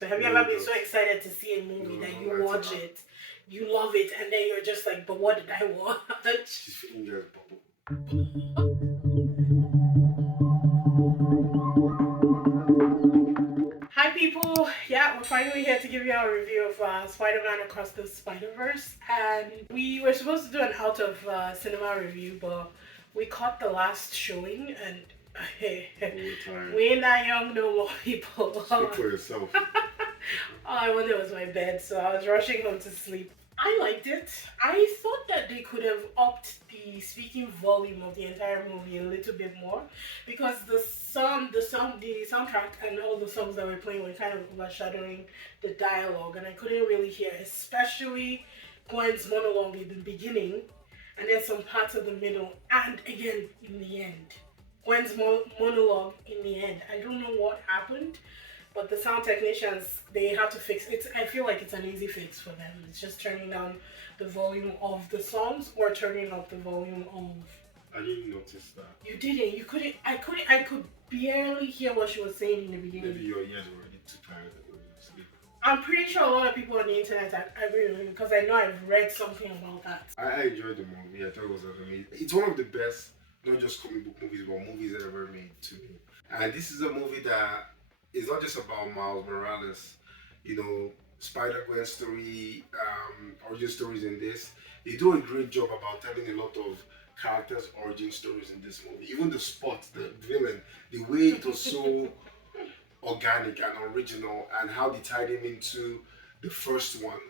So have you ever been so excited to see a movie that you watch it, you love it, and then you're just like, but what did I watch? She's feeling just bubble. Hi people, yeah, we're finally here to give you our review of Spider-Man Across the Spider-Verse, and we were supposed to do an out of cinema review, but we caught the last showing, and we ain't that young no more, people. Speak for yourself. All I wanted was my bed, so I was rushing home to sleep. I liked it. I thought that they could have upped the speaking volume of the entire movie a little bit more, because the soundtrack and all the songs that were playing were kind of overshadowing the dialogue, and I couldn't really hear, especially Gwen's monologue in the beginning, and then some parts of the middle, and again in the end. Gwen's monologue in the end. I don't know what happened, but the sound technicians, they have to fix it. I feel like it's an easy fix for them. It's just turning down the volume of the songs or turning up the volume of... I didn't notice that. You didn't. You couldn't. I could barely hear what she was saying in the beginning. Maybe your ears were already too tired and going to sleep. I'm pretty sure a lot of people on the internet agree with me, because I know I've read something about that. I enjoyed the movie. I thought it was amazing. It's one of the best, not just comic book movies, but movies ever made to me. And this is a movie that is not just about Miles Morales. You know, Spider-Gwen's story, origin stories in this. They do a great job about telling a lot of characters' origin stories in this movie. Even the Spot, the villain, the way it was so organic and original, and how they tied him into the first one.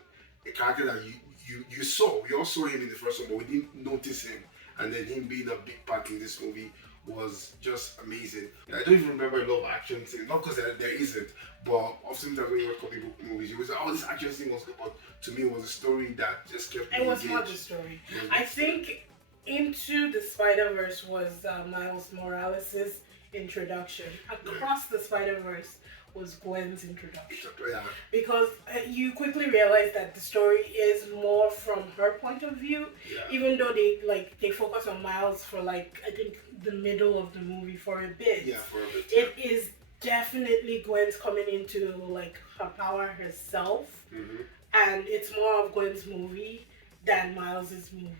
A character that you saw. We all saw him in the first one, but we didn't notice him. And then him being a big part in this movie was just amazing. I don't even remember a lot of action scenes, not because there isn't, but oftentimes when you watch comic book movies, you always say, oh, this action scene was good, but to me it was a story that just kept me engaged. It was not the story. I think Into the Spider-Verse was Miles Morales' introduction. Across the Spider-Verse was Gwen's introduction. Yeah. Because you quickly realize that the story is more from her point of view, even though they focus on Miles for I think the middle of the movie for a bit. Yeah, for a bit. It is definitely Gwen's coming into her power herself, and it's more of Gwen's movie than Miles's movie.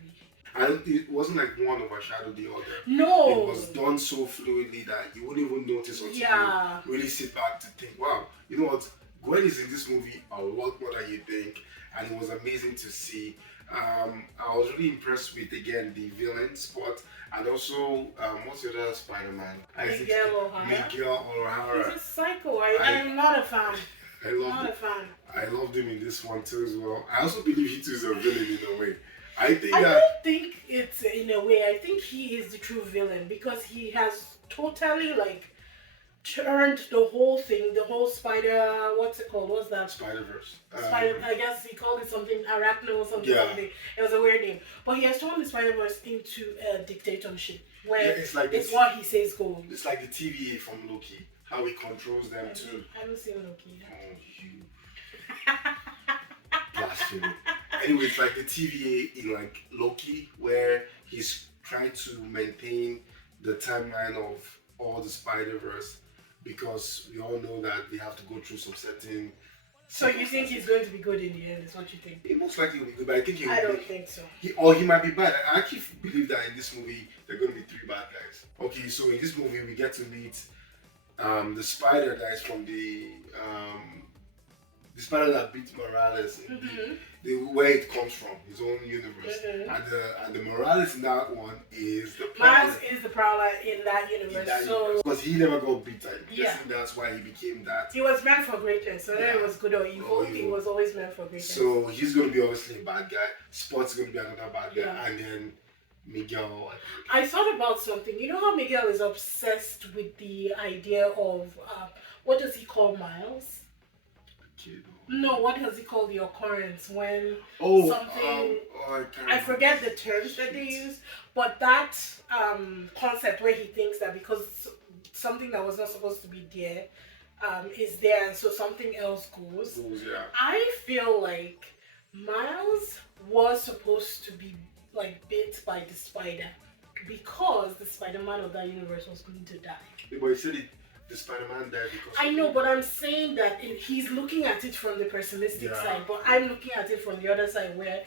And it wasn't like one overshadowed the other. No. It was done so fluidly that you wouldn't even notice until you really sit back to think, wow, you know what? Gwen is in this movie a lot more than you think, and it was amazing to see. I was really impressed with, again, the villain Spot, and also, what's the other Spider-Man? Miguel O'Hara. He's a psycho. I'm not a fan. I loved him in this one too as well. I also believe he too is a villain in a way. I don't think it's in a way. I think he is the true villain, because he has totally turned the whole thing, the whole spider, what's it called? What's that? Spider-Verse. I guess he called it something, Arachno or something. It was a weird name. But he has turned the Spider-Verse into a dictatorship, where it's what he says goes. It's like the TVA from Loki, how he controls them too. I haven't seen Loki. Oh, you. Blasphemy. Anyway, it's like the TVA in Loki, where he's trying to maintain the timeline of all the Spider-Verse, because we all know that they have to go through some certain... So you think he's going to be good in the end, is what you think? He most likely will be good, but I think I don't think so. He might be bad. I actually believe that in this movie, there are going to be 3 bad guys. Okay, so in this movie, we get to meet the spider that is from the spider that beat Morales in where it comes from, his own universe. And the Morales in that one is the Prowler. Miles is the Prowler in that universe. Because he never got beaten. Guessing that's why he became that. He was meant for greatness, so whether it was good or evil, he was always meant for greatness. So he's going to be obviously a bad guy. Spot's going to be another bad guy. And then Miguel. I thought about something. You know how Miguel is obsessed with the idea of, what does he call Miles? No, what does he call the occurrence when something... I forget the terms that they use, but that concept where he thinks that because something that was not supposed to be there is there, and so something else goes. I feel like Miles was supposed to be bit by the spider, because the Spider-Man of that universe was going to die. But he said it the Spider-Man died because I know, but I'm saying that he's looking at it from the pessimistic side, but I'm looking at it from the other side where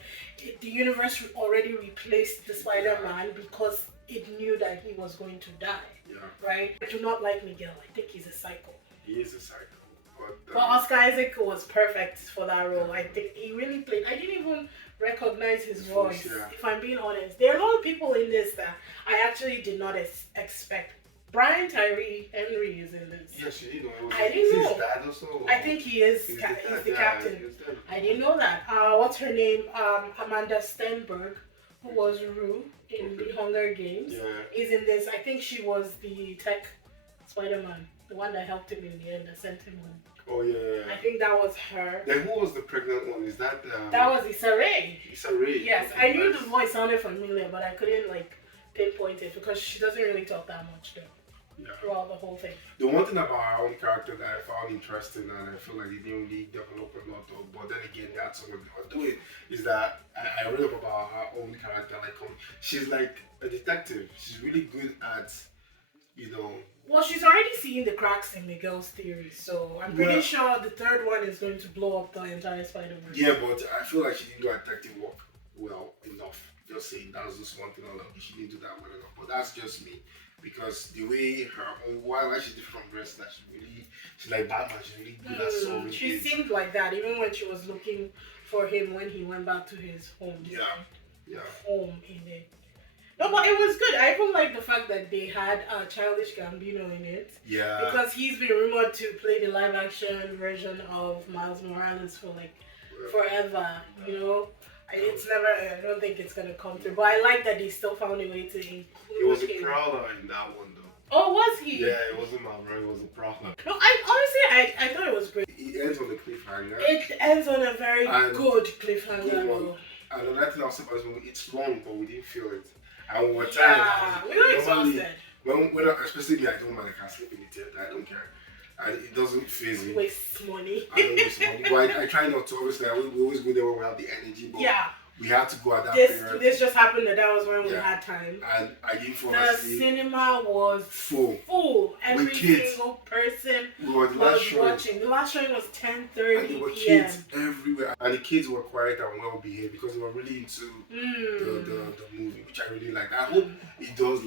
the universe already replaced the Spider-Man because it knew that he was going to die. Yeah. Right? I do not like Miguel. I think he's a psycho. He is a psycho. But Oscar Isaac was perfect for that role. I think he really played. I didn't even recognize his voice, if I'm being honest. There are a lot of people in this that I actually did not expect. Brian Tyree Henry is in this. Yes, you know. I didn't know. His dad also, I think he is. He's the captain. I didn't know that. What's her name? Amanda Stenberg, who was Rue in the Hunger Games, is in this. I think she was the tech Spider-Man, the one that helped him in the end, that sent him home. Oh yeah. I think that was her. Then who was the pregnant one? Is that? That was Issa Rae. Issa Rae. Yes, I knew the voice sounded familiar, but I couldn't pinpoint it because she doesn't really talk that much though. Yeah. Throughout the whole thing. The one thing about her own character that I found interesting and I feel like they didn't really develop a lot of, but then again that's what they were doing, is that I read up about her own character. She's like a detective. She's really good at, Well, she's already seeing the cracks in Miguel's theory, so I'm pretty sure the third one is going to blow up the entire Spider-Verse. Yeah, but I feel like she didn't do detective work well enough. Just saying, that was just one thing I love. She didn't do that well enough, but that's just me. Because the way why she's different from the rest, that she's like Batman, she's really good at solving things. She seemed like that even when she was looking for him when he went back to his home. Home in it. No, but it was good. I even like the fact that they had Childish Gambino in it. Yeah. Because he's been rumored to play the live action version of Miles Morales for forever, It's never, I don't think it's going to come through. But I like that they still found a way to include him. He was a prowler in that one though. Oh, was he? Yeah, it wasn't Malboro, it was a prowler. No, I thought it was great. It ends on a cliffhanger. It ends on a very good cliffhanger. Good one. And another thing I'll say about this movie, it's long, but we didn't feel it. And we were tired. We were exhausted. When especially me, I don't mind, I can sleep in the theater, I don't care. And it doesn't phase me. Waste money. I don't waste money. But I try not to. Obviously, we always go there when we have the energy. But we had to go at that period. This just happened that was when we had time. And I didn't fall asleep. The cinema was full. Every single person was watching. The last showing was 10:30 and there were p.m. kids everywhere. And the kids were quiet and well behaved because they were really into the movie, which I really liked. I hope it does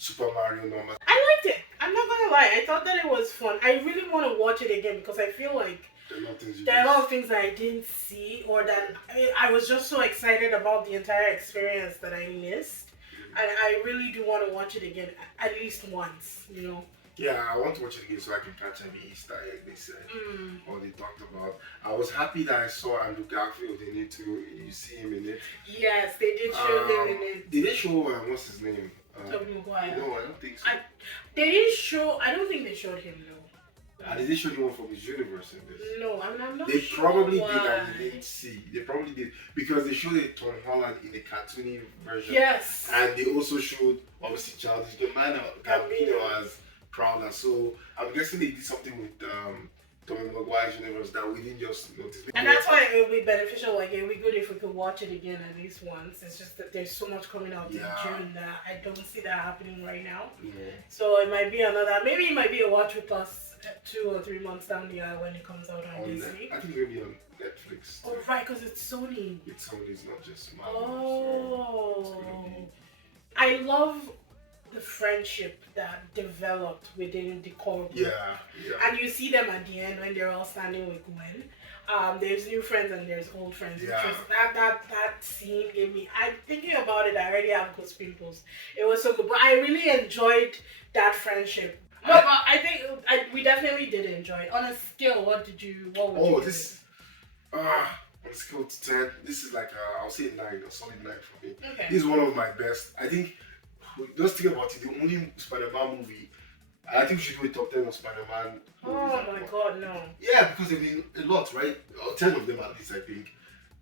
Super Mario numbers. I liked it. I'm not gonna lie. I thought that it was fun. I really want to watch it again because I feel like there are a lot of things that I didn't see or that I was just so excited about the entire experience that I missed. And I really do want to watch it again at least once, Yeah, I want to watch it again so I can catch every Easter egg they said or they talked about. I was happy that I saw Andrew Garfield in it too. You see him in it. Yes, they did show him in it. Did they show what's his name? Tobey Maguire. No, I don't think so. They didn't show. I don't think they showed him. No. Did they show anyone from his universe in this? No, I'm not they sure. Probably did and we didn't see. They probably did because they showed Tom Holland in a cartoony version. Yes. And they also showed obviously Childish Gambino as Prowler. So I'm guessing they did something with Tobey Maguire's universe that we didn't just notice. And that's why it would be beneficial. It would be good if we could watch it again at least once. It's just that there's so much coming out in June that I don't see that happening right now. Yeah. So it might be maybe it might be a watch with us 2 or 3 months down the aisle when it comes out on Disney. I think it'll be on Netflix. Oh right, because it's Sony. It's Sony, it's not just Marvel. Oh. I love the friendship that developed within the core group. Yeah. And you see them at the end when they're all standing with Gwen. There's new friends and there's old friends. Yeah. That scene gave me. I'm thinking about it. I already have ghost pimples. It was so good, but I really enjoyed that friendship. No, but I think we definitely did enjoy it. On a scale, what would you? On a scale to 10, this is I'll say 9, a solid 9 for me. Okay. This is one of my best. I think. Just think about it. The only Spider-Man movie. I think we should do a top 10 of Spider-Man. Oh my God, no. Yeah, because there've been a lot, right? 10 of them at least, I think.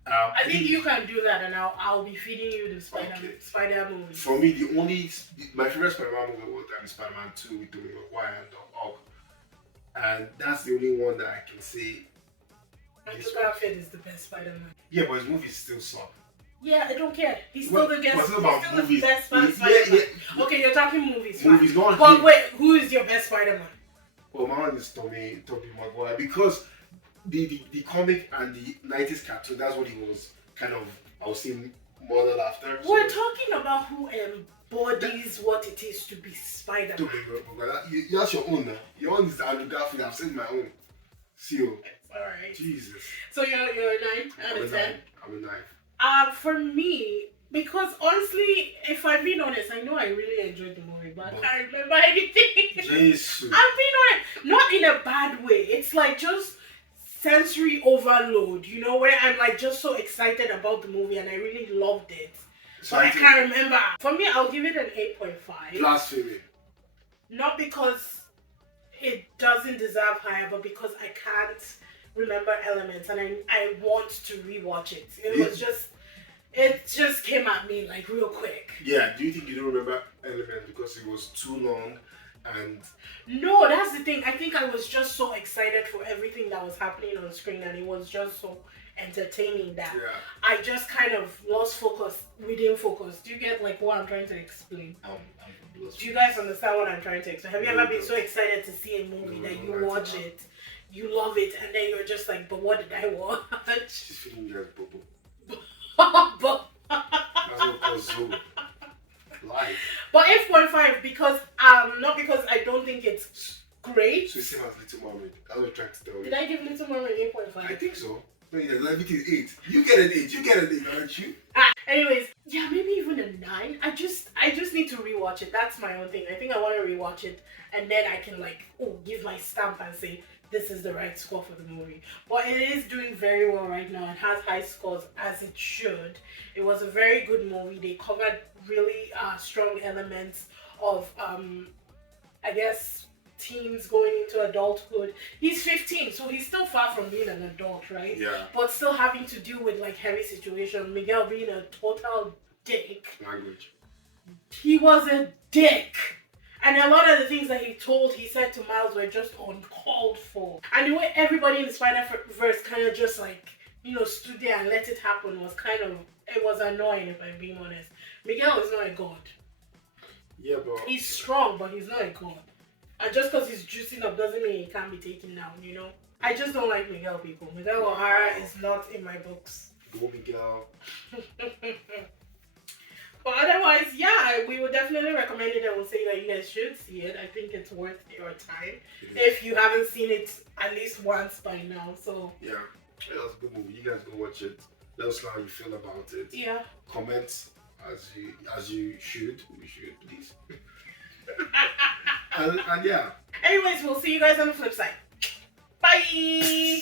I think you can do that, and I'll be feeding you the Spider movie. For me, my favorite Spider-Man movie was Spider-Man 2 with Tobey Maguire and Doc Ock, and that's the only one that I can say. Andrew Garfield is the best Spider-Man. Yeah, but his movies still suck. Yeah, I don't care. He's still the best. The best Spider-Man. Okay, you're talking movies. Movies, not. But wait, who is your best Spider-Man? Well, my one is Tommy Maguire because the comic and the 90s cartoon, that's what he was kind of, I was seeing modeled after. So We're talking about who embodies what it is to be Spider-Man. Tommy Maguire, that's your own now. Your own is Andrew Garfield. I've said my own. See you. Alright. Jesus. So you're a 9 out of 10? I'm a 9. For me, because honestly, if I'm being honest, I know I really enjoyed the movie, but I can't remember anything. Jesus. I'm being honest, not in a bad way. It's like just sensory overload, you know, where I'm like just so excited about the movie and I really loved it. So But I can't remember. For me, I'll give it an 8.5. Blasphemy. Not because it doesn't deserve higher, but because I can't remember elements and I want to rewatch it. It just came at me like real quick. Yeah, do you think you don't remember elements because it was too long and... No, that's the thing. I think I was just so excited for everything that was happening on screen and it was just so entertaining that I just kind of lost focus within focus. Do you get like what I'm trying to explain? Do you guys understand what I'm trying to explain? Have you ever been so excited to see a movie that you watch it, you love it, and then you're just like, but what did I watch? She's feeling like Bobo. But That's what cause Zoo. Life. But 8.5 because not because I don't think it's great. So same as Little Mermaid. That's what I'm trying to tell you. Did I give Little Mermaid 8.5? I think so. No, yeah, everything is 8. You get an 8. You get an 8, aren't you? Anyways, yeah, maybe even a 9. I just need to rewatch it. That's my own thing. I think I want to rewatch it and then I can like give my stamp and say this is the right score for the movie. But it is doing very well right now and has high scores as it should. It was a very good movie. They covered really strong elements of I guess teens going into adulthood. He's 15, so he's still far from being an adult, right? Yeah. But still having to deal with like heavy situation. Miguel being a total dick. Language. He was a dick. And a lot of the things that he said to Miles were just uncalled for. And the way everybody in the Spider-Verse kind of just like, you know, stood there and let it happen was kind of, it was annoying if I'm being honest. Miguel is not a god. Yeah, but... He's strong, but he's not a god. And just because he's juicing up doesn't mean he can't be taken down, you know? I just don't like Miguel, people. Miguel O'Hara is not in my books. Go Miguel. But otherwise, yeah, we would definitely recommend it and we'll say that you guys should see it. I think it's worth your time. If you haven't seen it at least once by now, so... Yeah, it was a good movie. You guys go watch it. Let us know how you feel about it. Yeah. Comment as you should. We should, please. and yeah. Anyways, we'll see you guys on the flip side. Bye!